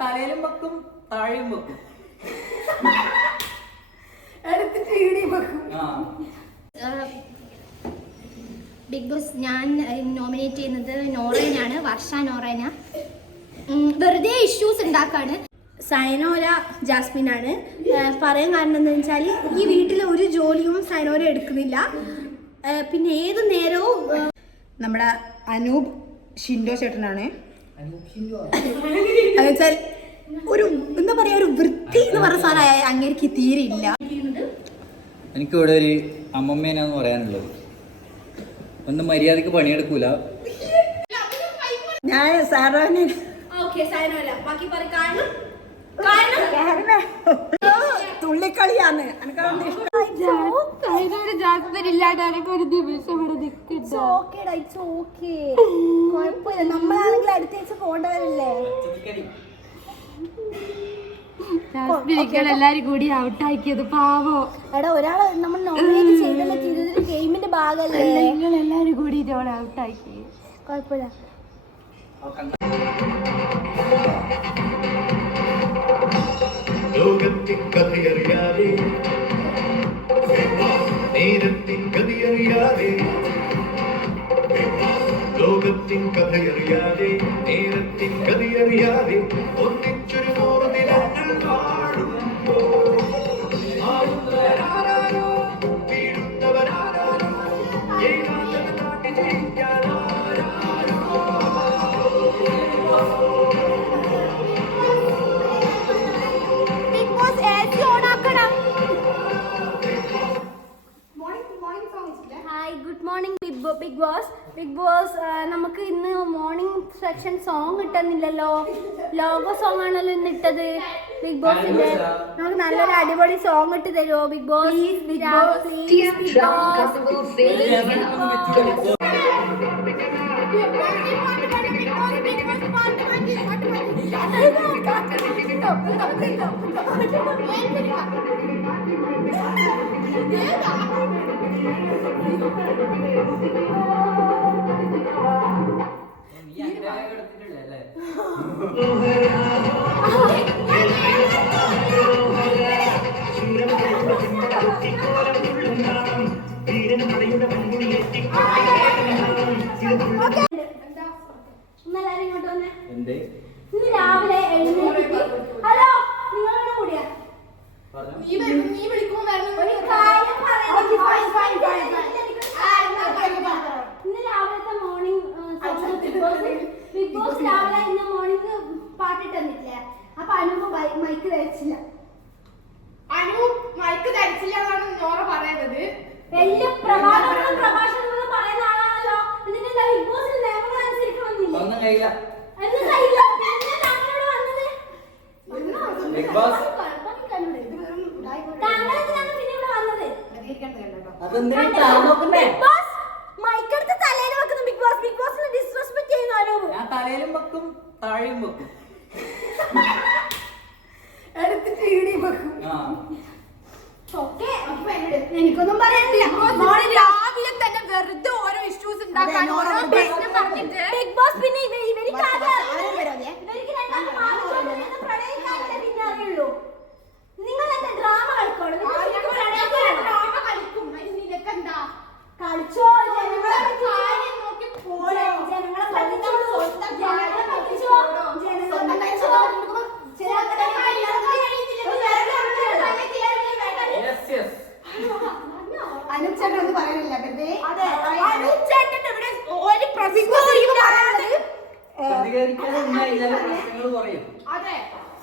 തലയിലും വെക്കും താഴെയും വെക്കും. ബിഗ് ബോസ് ഞാൻ നോമിനേറ്റ് ചെയ്യുന്നത് നോറേനാണ്, വർഷ നോറേന. വെറുതെ ഇഷ്യൂസ് ഉണ്ടാക്കാണ്. സൈനോര ജാസ്മിനാണ്. പറയാൻ കാരണം എന്താണെന്ന് വെച്ചാൽ ഈ വീട്ടിൽ ഒരു ജോലിയും സൈനോര എടുക്കുന്നില്ല. പിന്നെ ഏത് നേരവും നമ്മുടെ അനൂപ് ഷിൻഡോ ചേട്ടനാണ്. എന്നുവെച്ചാൽ ഒരു എന്താ പറയാ, ഒരു വൃത്തി എന്ന് പറഞ്ഞ സാധനം അങ്ങേക്ക് തീരെ ഇല്ല. എനിക്കിവിടെ ഒരു അമ്മമ്മേനാന്ന് പറയാനുള്ളത്. ഒന്നും മര്യാദക്ക് പണിയെടുക്കൂല. ഞാൻ സാറോനെ തുള്ളിക്കളിയാന്ന് നമ്മളാണെങ്കിൽ അടുത്തേച്ച് പോണ്ടവരല്ലേ. എല്ലാരും കൂടി ഔട്ടാക്കിയത് പാവോ. എടാ ഒരാള് നമ്മൾ നോമിനേറ്റ് ചെയ്തല്ലേ, ചെയ്തൊരു ഗെയിമിന്റെ ഭാഗമല്ലേ. എല്ലാരും കൂടി ഔട്ടാക്കി. കുഴപ്പമില്ല. ലോകത്തിൻ കഥയറിയാതെ, നേരത്തിൻ കഥയറിയാതെ, ലോകത്തിൻ കഥയറിയാതെ, നേരത്തിൻ കഥയറിയാതെ, ഒന്നിച്ചൊരു 100 ദിനങ്ങൾ വാഴുമ്പോൾ ആവുന്നവരാരോ വീഴുന്നവരാരോ ഏകാന്തത താണ്ടി ജയിക്കാനാരോ. ബിഗ് ബോസ് നമുക്ക് ഇന്ന് മോർണിംഗ് സെക്ഷൻ സോങ് കിട്ടുന്നില്ലല്ലോ. ലോഗോ സോങ് ആണല്ലോ ഇന്ന് ഇട്ടത് ബിഗ് ബോസിന്റെ. നമുക്ക് നല്ലൊരു അടിപൊളി സോങ് ഇട്ട് തരുമോ ബിഗ് ബോസ്? ഇന്ന് രാവിലെ ഹലോ നിങ്ങളുടെ കൂടിയാ ഇന്ന് രാവിലത്തെ മോർണിംഗ് ബിഗ് ബോസ് രാവിലെ ഇന്ന് മോർണിംഗ് പാട്ടിട്ട് തന്നിട്ടില്ലേ? അപ്പൊ അനൂപ് മൈക്ക് ധരിച്ചില്ല. അനൂപ് മൈക്ക് ധരിച്ചില്ല എന്നാണ് നോറ പറയുന്നത്. വലിയ പ്രഭാഷണങ്ങളും പറയുന്ന ആളാണല്ലോ. ഇതിന്റെ ബിഗ് ബോസിന്റെ നിയമങ്ങൾ അനുസരിക്കണമെന്നില്ല. മൈക്കെടുത്ത് തലയിൽ വെക്കുന്നു ബിഗ് ബോസ്. ബിഗ് ബോസിനെ ഡിസ്റെസ്പെക്ട് ചെയ്യുന്നു അനൂപ്. ഞാൻ തലയിലും വെക്കും താഴെയും വെക്കും. എനിക്കൊന്നും പറയാനില്ല. രാവിലെ തന്നെ വെറുതെ ഓരോ ഇഷ്യൂസ് ഉണ്ടാക്കാൻ ബിഗ് ബോസ് പിന്നെ ഇവർക്ക് നിങ്ങൾ എന്താ ഡ്രാമ കളിക്കോളൂ? കളിച്ചോ, ജനങ്ങളെ നോക്കി പോളെ. ജനങ്ങളെ അനുചേട്ടൻ ഒന്നും പറയാനില്ല.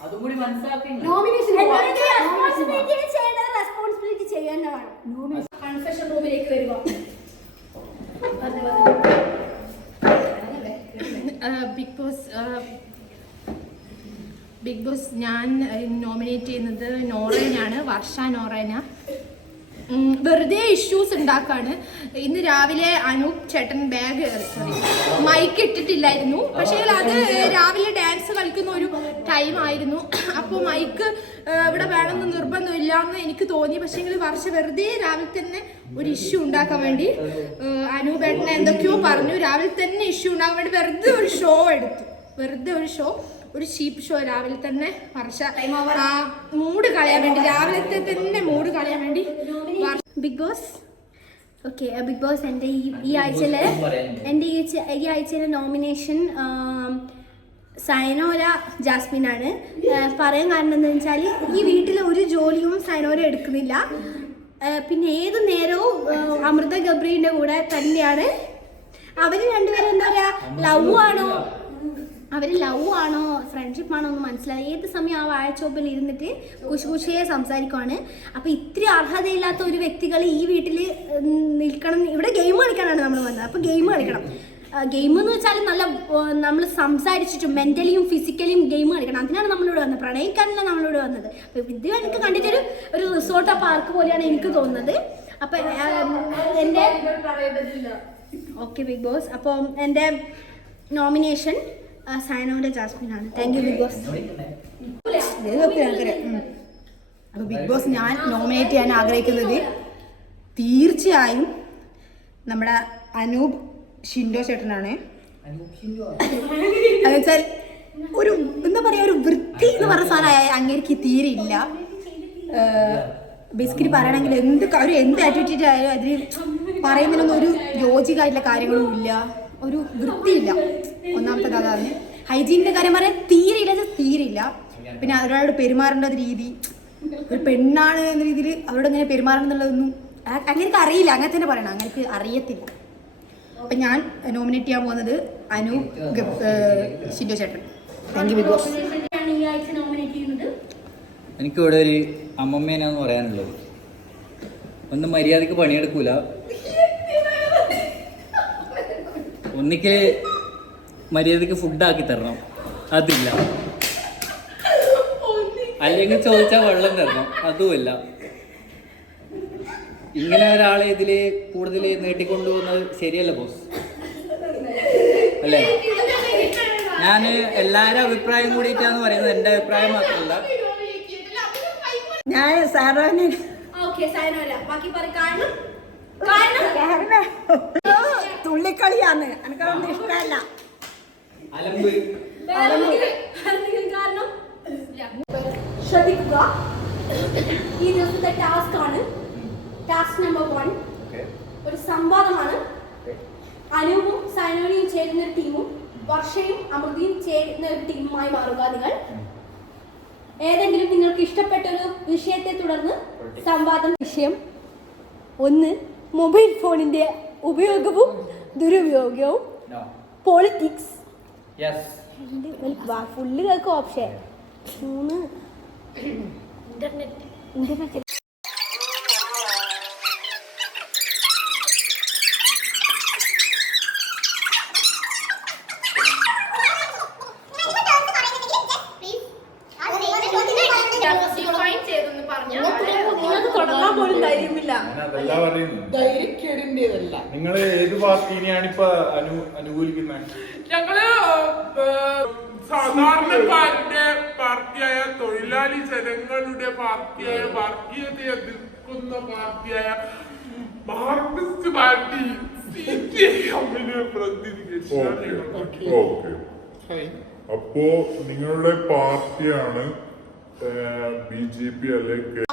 അതും കൂടി മനസ്സിലാക്കി റെസ്പോൺസിബിലിറ്റി ചെയ്യാൻ കൺഫെഷൻ റൂമിലേക്ക് വരിക. ബിഗ് ബോസ് ഞാൻ നോമിനേറ്റ് ചെയ്യുന്നത് നോറേനാണ്, വർഷ നോറേന. വെറുതെ ഇഷ്യൂസ് ഉണ്ടാക്കാണ്. ഇന്ന് രാവിലെ അനൂപ് ചേട്ടൻ ബാഗ് മൈക്ക് ഇട്ടിട്ടില്ലായിരുന്നു. പക്ഷേ അത് രാവിലെ ഡാൻസ് കളിക്കുന്ന ഒരു ടൈം ആയിരുന്നു. അപ്പോൾ മൈക്ക് ഇവിടെ വേണമെന്ന് നിർബന്ധമില്ല എന്ന് എനിക്ക് തോന്നി. പക്ഷേ വർഷ വെറുതെ രാവിലെ തന്നെ ഒരു ഇഷ്യൂ ഉണ്ടാക്കാൻ വേണ്ടി അനൂപ് ഏട്ടനെ എന്തൊക്കെയോ പറഞ്ഞു. രാവിലെ തന്നെ ഇഷ്യൂ ഉണ്ടാക്കാൻ വേണ്ടി വെറുതെ ഒരു ഷോ എടുത്തു. വെറുതെ ഒരു ഷോ, ഒരു ചീപ്പ് ഷോ രാവിലെ തന്നെ വർഷ മൂഡ് കളയാൻ വേണ്ടി, രാവിലത്തെ തന്നെ മൂഡ് കളയാൻ വേണ്ടി. Bigg Boss okay, Bigg Boss എൻ്റെ ഈ ആഴ്ചയിലെ ഈ ആഴ്ചയിലെ നോമിനേഷൻ സൈനോര ജാസ്മിനാണ്. പറയാൻ കാരണം എന്താണെന്ന് വെച്ചാൽ ഈ വീട്ടിലെ ഒരു ജോലിയും സൈനോര എടുക്കുന്നില്ല. പിന്നെ ഏതു നേരവും അമൃത ഗബ്രീൻ്റെ കൂടെ തന്നെയാണ്. അവർ രണ്ടുപേരും എന്താ പറയുക, ലവ് ആണോ ഫ്രണ്ട്ഷിപ്പ് ആണോ എന്ന് മനസ്സിലായി. ഏത് സമയം ആ വാഴച്ചോപ്പിൽ ഇരുന്നിട്ട് കുശുകുശയെ സംസാരിക്കുവാണ്. അപ്പോൾ ഇത്തിരി അർഹതയില്ലാത്ത ഒരു വ്യക്തികൾ ഈ വീട്ടിൽ നിൽക്കണം. ഇവിടെ ഗെയിം കളിക്കാനാണ് നമ്മൾ വന്നത്. അപ്പോൾ ഗെയിം കളിക്കണം. ഗെയിം എന്ന് വെച്ചാൽ നല്ല നമ്മൾ സംസാരിച്ചിട്ടും മെൻ്റലിയും ഫിസിക്കലിയും ഗെയിം കളിക്കണം. അതിനാണ് നമ്മളിവിടെ വന്നത്. പ്രണയിക്കാനല്ല നമ്മളിവിടെ വന്നത്. അപ്പോൾ ഇത് എനിക്ക് കണ്ടിട്ടൊരു റിസോർട്ട് പാർക്ക് പോലെയാണ് എനിക്ക് തോന്നുന്നത്. അപ്പോൾ എൻ്റെ ഓക്കെ ബിഗ് ബോസ്, അപ്പോൾ എൻ്റെ നോമിനേഷൻ സൈനോര ജാസ്മിനാണ്. Thank you big Boss. അപ്പോൾ ബിഗ് ബോസ് ഞാൻ നോമിനേറ്റ് ചെയ്യാൻ ആഗ്രഹിക്കുന്നത് തീർച്ചയായും നമ്മുടെ അനൂപ് ഷിൻഡോ ചേട്ടനാണ്. എന്നുവെച്ചാൽ ഒരു എന്താ പറയുക, ഒരു വൃത്തി എന്ന് പറഞ്ഞ സാധനം അങ്ങേക്ക് തീരെ ഇല്ല. ബേസിക്കലി പറയണമെങ്കിൽ എന്ത് ആറ്റിറ്റ്യൂഡ് ആയാലും അതിൽ പറയുന്നതിനൊന്നും ഒരു ലോജിക്കായിട്ടുള്ള കാര്യങ്ങളും ഇല്ല, ഒരു വൃത്തിയില്ല. ഒന്നാമത്തെ അതാണ്. ഹൈജീനിൻ്റെ കാര്യം പറയാൻ തീരെയില്ല. പിന്നെ ഒരാളോട് പെരുമാറേണ്ട രീതി, ഒരു പെണ്ണാണ് എന്ന രീതിയിൽ അവരോട് എങ്ങനെ പെരുമാറണം എന്നുള്ളതൊന്നും അങ്ങനെ അറിയില്ല. അങ്ങനെ തന്നെ പറയണം, അങ്ങനെ അറിയത്തില്ല. അപ്പം ഞാൻ നോമിനേറ്റ് ചെയ്യാൻ പോകുന്നത് അനൂപ് ഷിൻഡോ ചേട്ടൻ. Thank you big Boss. എനിക്കിവിടെ ഒരു അമ്മമ്മേനാന്ന് പറയാനുള്ളത്. ഒന്ന് മര്യാദക്ക് പണിയെടുക്കൂല. ഒന്നിക്കൽ മര്യാദക്ക് ഫുഡാക്കി തരണം, അതില്ല. അല്ലെങ്കിൽ ചോദിച്ചാൽ വെള്ളം തരണം, അതുമല്ല. ഇങ്ങനെ ഒരാളെ ഇതിൽ കൂടുതൽ നീട്ടിക്കൊണ്ടുപോകുന്നത് ശരിയല്ല ബോസ്, അല്ലേ? ഞാൻ എല്ലാവരും അഭിപ്രായം കൂടിയിട്ടാന്ന് പറയുന്നത്, എൻ്റെ അഭിപ്രായം മാത്രമല്ല. ഞാൻ സാറോനെ തുള്ളിക്കളിയാന്ന് എനിക്കതൊന്നും ഇഷ്ടമല്ല. ശ്രദ്ധിക്കുക, ഈ ദിവസത്തെ ടാസ്ക് ആണ്. ടാസ്ക് നമ്പർ 1 ഒരു സംവാദമാണ്. അനൂപും സൈനോരയും ചേരുന്ന ഒരു ടീമും വർഷയും അമൃതയും ചേരുന്ന ഒരു ടീമുമായി മാറുക. നിങ്ങൾ ഏതെങ്കിലും നിങ്ങൾക്ക് ഇഷ്ടപ്പെട്ട ഒരു വിഷയത്തെ തുടർന്ന് സംവാദം. വിഷയം 1 മൊബൈൽ ഫോണിന്റെ ഉപയോഗവും ദുരുപയോഗവും. പൊളിറ്റിക്സ് ഫുള്ള് കേൾക്കും. Option 3 internet. നിങ്ങൾ ഏത് പാർട്ടിനെയാണ് ഇപ്പൊ അനുകൂലിക്കുന്നത്? ഞങ്ങള് സാധാരണക്കാരുടെ പാർട്ടിയായ, തൊഴിലാളി ജനങ്ങളുടെ പാർട്ടിയായ, വർഗീയതയെ എതിർക്കുന്ന പാർട്ടിയായ മാർക്സിസ്റ്റ് പാർട്ടി CPIM-നെ പ്രതിനിധീകരിച്ചാണ്. അപ്പോ നിങ്ങളുടെ പാർട്ടിയാണ് BJP അല്ലെങ്കിൽ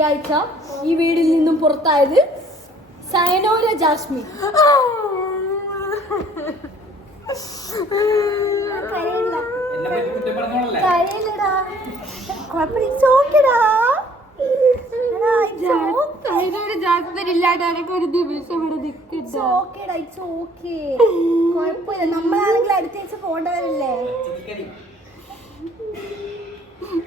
ഈ ആഴ്ച ഈ വീടിൽ നിന്നും പുറത്തായത് സയനോര ജാസ്മിൻ. കരയില്ലടാ, കുഴപ്പമില്ല, it's okay ടാ. ജാസ്മിൻ ഇല്ലാണ്ട് എനിക്ക് ഒരു നിമിഷം ഇവിടെ നിൽക്കില്ല. കുഴപ്പമില്ല, നമ്മളാണെങ്കിൽ അടുത്ത ആഴ്ച പോകേണ്ടവരല്ലേ.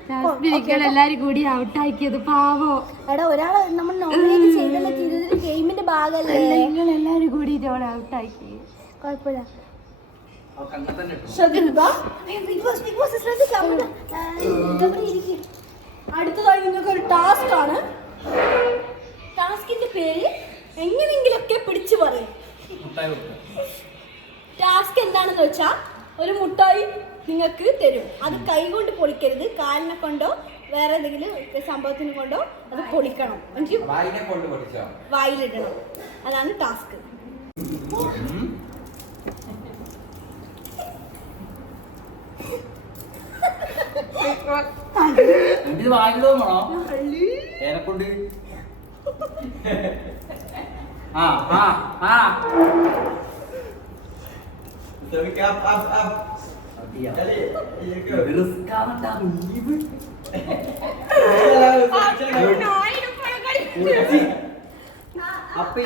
ജാസ്മിൻ എല്ലാരും കൂടി ഔട്ടാക്കിയത് പാവോ. എടാ, ഒരാളെ നമ്മൾ നോമിനേറ്റ് ചെയ്തല്ലേ, ഇതൊരു ഗെയിമിന്റെ ഭാഗമല്ലേ. നിങ്ങൾ എല്ലാരും കൂടി ഇതോടെ ഔട്ടാക്കി. കുഴപ്പമില്ല, ശ്രദ്ധിക്കുക. അടുത്തതായി നിങ്ങൾക്ക് ഒരു ടാസ്ക് ആണ്. ടാസ്കിന്റെ പേര് എങ്ങനെങ്കിലൊക്കെ പിടിച്ചു പറയും. ടാസ്ക് എന്താണെന്ന് വെച്ചാൽ ഒരു മുട്ടായി നിങ്ങൾക്ക് തരും. അത് കൈകൊണ്ട് പൊളിക്കരുത്, കാലിനെ കൊണ്ടോ വേറെ ഏതെങ്കിലും സംഭവത്തിനെ കൊണ്ടോ അത് പൊളിക്കണം. വായിലിടണം. അതാണ് ടാസ്ക്. കൊണ്ട് അപ്പൊ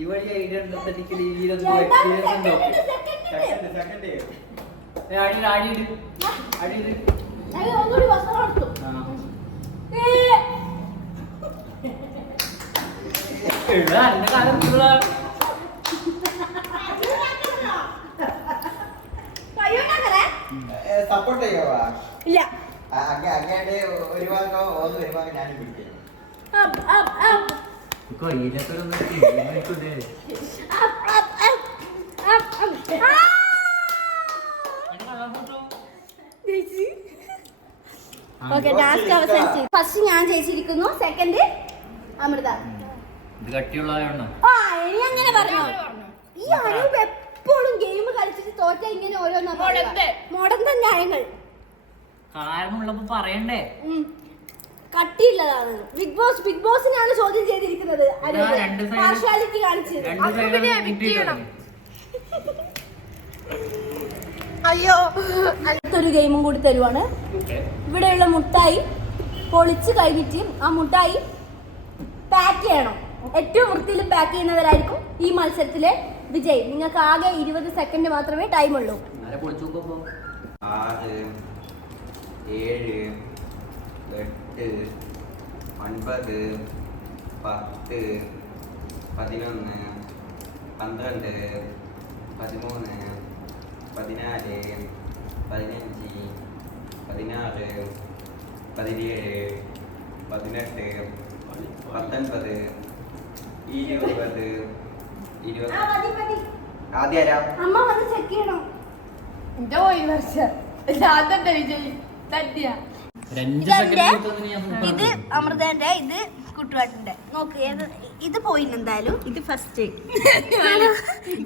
ഈ വഴി ഐഡിയ ഒന്നുകൂടി വസ്ത്രം കൊടുത്തു. സപ്പോർട്ട് ചെയ്യാവാ ഇല്ല. അങ്ങയുടെ ഒരു ഭാഗം ഓന്ന് ഒരു ഭാഗം ഞാനും പിടിക്കും. ഓക്കെ, ടാസ്ക് അവസാനിച്ചു. ഫസ്റ്റ് ഞാൻ ജയിച്ചിരിക്കുന്നു, സെക്കൻഡ് അമൃത. ഇനി അങ്ങനെ പറഞ്ഞോ. ഈ അനൂപ് എപ്പോഴും ഗെയിം കളിച്ചിട്ട് തോറ്റ ഇങ്ങനെ ഓരോന്നാ മോഡന്ത ന്യായങ്ങൾ കാരണമുള്ളപ്പോ പറയണ്ടേ. കട്ടിയുള്ളതാണ്. ബിഗ് ബോസിനാണ് ചോദ്യം ചെയ്തിരിക്കുന്നത്. പാർഷ്യാലിറ്റി കാണിച്ചത്. അയ്യോ, അടുത്തൊരു ഗെയിമും കൂടി തരുവാണ്. ഇവിടെയുള്ള മുട്ടായി പൊളിച്ച് കഴിഞ്ഞിട്ട് ആ മുട്ടായി പാക്ക് ചെയ്യണം. ഏറ്റവും വൃത്തിയിൽ പാക്ക് ചെയ്യുന്നവരായിരിക്കും ഈ മത്സരത്തിലെ വിജയ്. നിങ്ങൾക്ക് ആകെ 20 സെക്കൻഡ് മാത്രമേ ടൈം ഉള്ളൂ. 6, 7, 8, 9, 10, 11, 12, 13, 14, 15, 16, 17, 18, 19, 20, 20. ആദ്യം ആരാ? അമ്മ വന്ന് ചെക്ക് ചെയ്യണം. എന്തോ ഈ വർഷം അതെന്റെ വിജയ് തന്നെയാ. ഇത് അമൃതന്റെ, ഇത് കുട്ടുവാട്ടിന്റെ. നോക്ക്, ഇത് പോയില്ല എന്തായാലും. ഇത് ഫസ്റ്റ്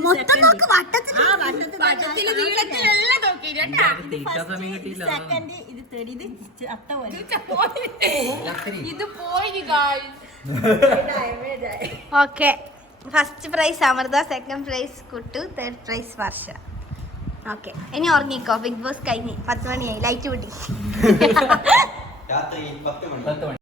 മൊത്തം നോക്ക്, സെക്കൻഡ് ഇത് തേർഡ്, ഇത് അത്ത പോലെ. ഇത് പോയി. Okay, first prize Amrutha, second prize Kuttu, third prize Varsha. Okay, ഇനി ഉറങ്ങിക്കോ. ബിഗ് ബോസ് കഴിഞ്ഞ് 10 മണിയായി, ലൈറ്റ് കൂട്ടി. രാത്രി 10 മണി.